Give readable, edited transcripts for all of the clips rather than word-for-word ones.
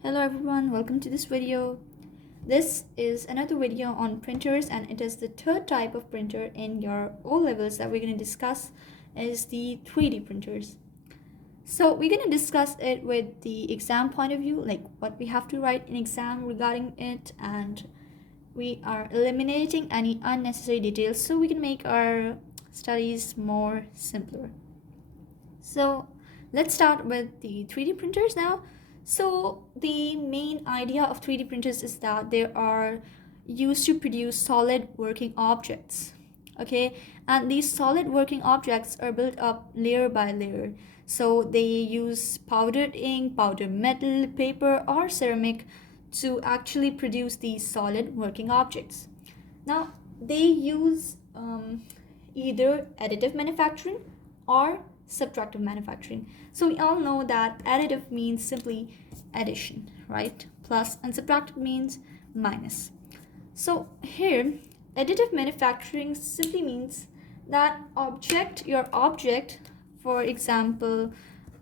Hello everyone, welcome to this video. This is another video on printers and it is the third type of printer in your O levels that we're going to discuss is the 3D printers. So we're going to discuss it with the exam point of view, like what we have to write in exam regarding it, and we are eliminating any unnecessary details so we can make our studies more simpler. So let's start with the 3D printers now. So the main idea of 3D printers is that they are used to produce solid working objects. Okay, and these solid working objects are built up layer by layer. So they use powdered ink, powdered metal, paper, or ceramic to actually produce these solid working objects. Now they use either additive manufacturing or subtractive manufacturing. So we all know that additive means simply addition, right? Plus, and subtractive means minus. So here, additive manufacturing simply means that your object, for example,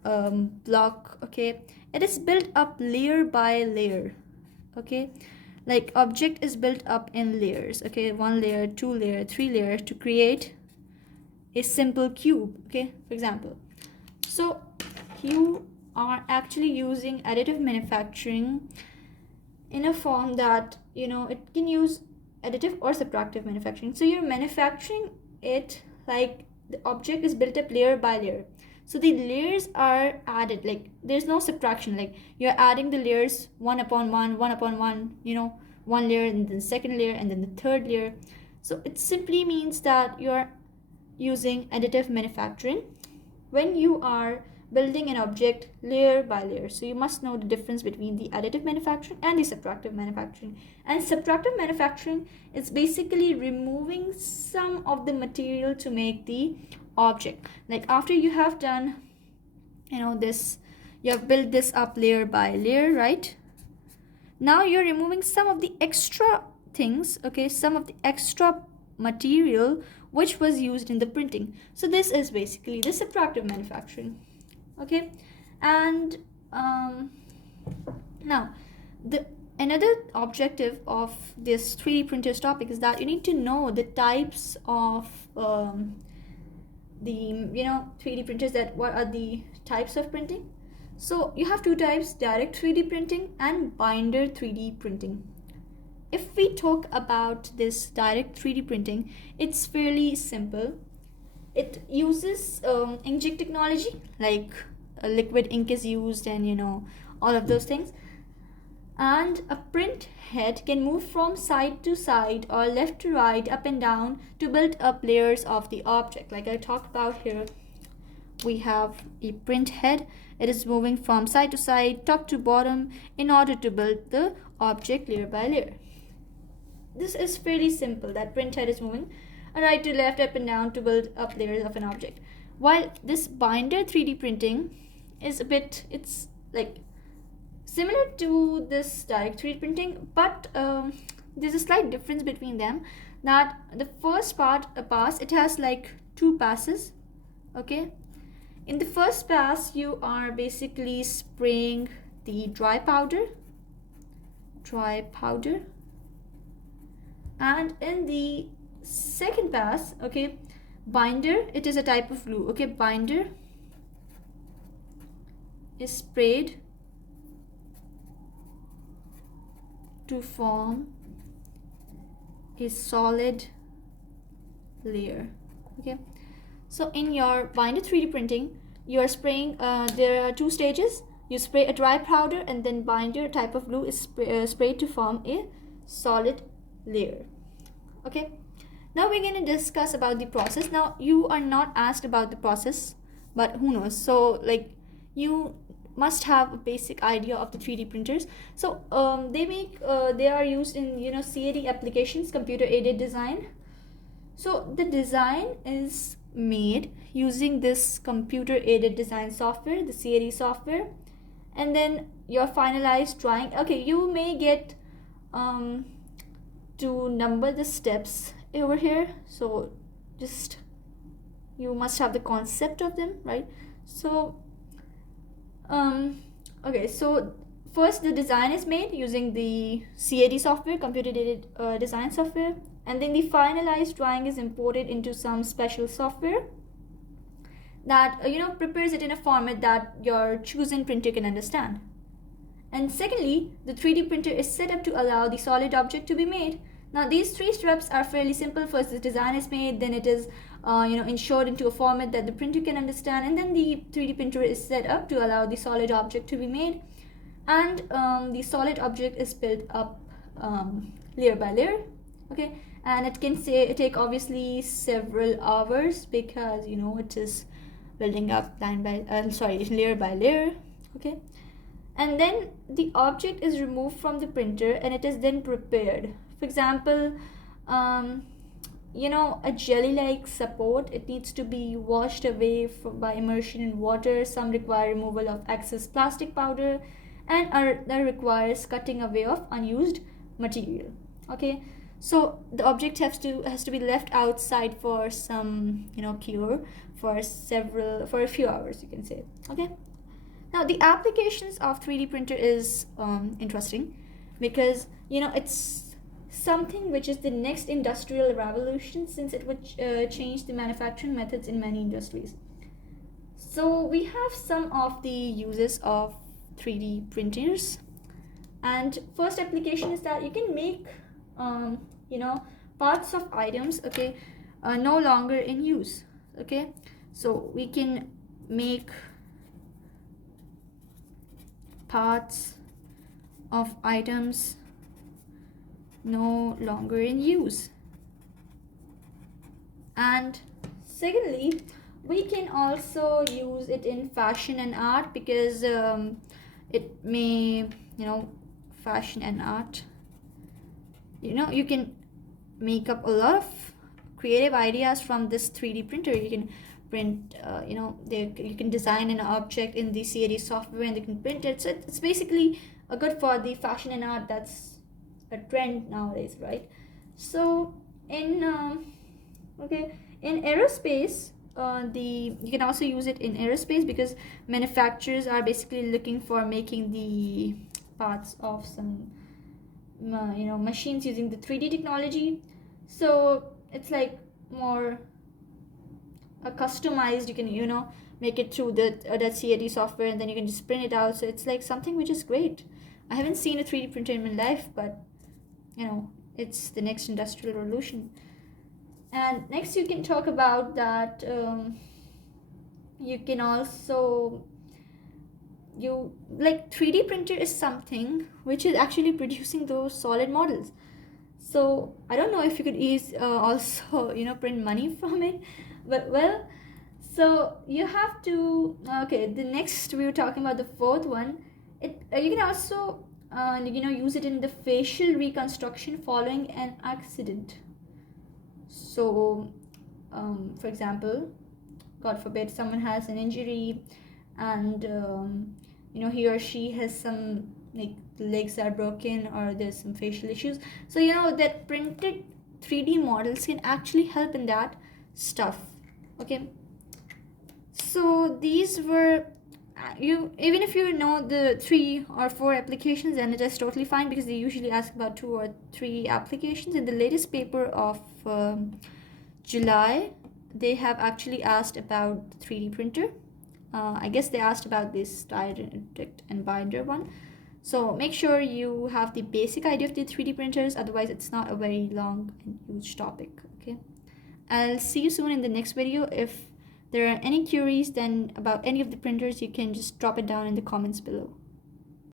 block, okay, it is built up layer by layer, okay? Like object is built up in layers, okay? 1 layer, 2 layer, 3 layer to create a simple cube, okay, for example. So you are actually using additive manufacturing in a form that it can use additive or subtractive manufacturing. So you're manufacturing it like the object is built up layer by layer. So the layers are added, like there's no subtraction, like you're adding the layers one upon one, one layer and then second layer and then the third layer. So it simply means that you're using additive manufacturing when you are building an object layer by layer. So you must know the difference between the additive manufacturing and the subtractive manufacturing. And subtractive manufacturing is basically removing some of the material to make the object. Like after you have done this, you have built this up layer by layer, right? Now you're removing some of the extra things, okay, some of the extra material which was used in the printing. So this is basically the subtractive manufacturing, okay? And now the another objective of this 3D printers topic is that you need to know the types of the 3D printers, that what are the types of printing. So you have two types: direct 3D printing and binder 3D printing. If we talk about this direct 3D printing, it's fairly simple. It uses inkjet technology, like liquid ink is used and all of those things. And a print head can move from side to side or left to right, up and down to build up layers of the object. Like I talked about here, we have a print head. It is moving from side to side, top to bottom in order to build the object layer by layer. This is fairly simple, that print head is moving right to left, up and down to build up layers of an object. While this binder 3D printing is it's like similar to this direct 3D printing, but there's a slight difference between them, that the first pass, it has like 2 passes, okay? In the first pass, you are basically spraying the dry powder, and in the second pass, okay, binder, it is a type of glue, okay, binder is sprayed to form a solid layer, okay? So in your binder 3D printing, you are spraying, there are 2 stages. You spray a dry powder and then binder type of glue is sprayed to form a solid layer, okay? Now we're going to discuss about the process. Now you are not asked about the process, but who knows, so like you must have a basic idea of the 3D printers. So they are used in CAD applications, computer aided design. So the design is made using this computer aided design software, the CAD software, and then your finalized drawing. Okay, you may get to number the steps over here, so just you must have the concept of them, right? So okay, so first the design is made using the CAD software, computer aided design software, and then the finalized drawing is imported into some special software that prepares it in a format that your chosen printer can understand. And secondly, the 3D printer is set up to allow the solid object to be made. Now these three steps are fairly simple. First the design is made, then it is ensured into a format that the printer can understand, and then the 3D printer is set up to allow the solid object to be made. And the solid object is built up layer by layer, okay, and it can take obviously several hours because it is building up layer by layer, okay. And then the object is removed from the printer and it is then prepared. For example, a jelly-like support, it needs to be washed away by immersion in water. Some require removal of excess plastic powder, and other requires cutting away of unused material, okay. So the object has to be left outside for some cure for a few hours, you can say, okay. Now the applications of 3D printer is interesting because it's something which is the next industrial revolution, since it would change the manufacturing methods in many industries. So we have some of the uses of 3D printers, and first application is that you can make parts of items, okay, no longer in use, okay. So we can make parts of items no longer in use. And secondly, we can also use it in fashion and art because it may fashion and art, you can make up a lot of creative ideas from this 3D printer. You can print you can design an object in the CAD software and they can print it. So it's basically good for the fashion and art. That's a trend nowadays, right? So in aerospace, you can also use it in aerospace because manufacturers are basically looking for making the parts of some machines using the 3D technology. So it's like more customized. You can make it through that CAD software, and then you can just print it out. So it's like something which is great. I haven't seen a 3D printer in my life, but it's the next industrial revolution. And next you can talk about that you can also 3D printer is something which is actually producing those solid models. So I don't know if you could also print money from it, but well, so you have to the next we were talking about the fourth one. You can also use it in the facial reconstruction following an accident. So for example, God forbid, someone has an injury and he or she has some legs are broken or there's some facial issues. So that printed 3D models can actually help in that stuff, okay. So these were even if you know the 3 or 4 applications, then it is totally fine because they usually ask about 2 or 3 applications. In the latest paper of July, they have actually asked about the 3D printer. I guess they asked about this direct and binder one. So make sure you have the basic idea of the 3D printers, otherwise it's not a very long and huge topic, okay. I'll see you soon in the next video. If there are any queries then about any of the printers, you can just drop it down in the comments below.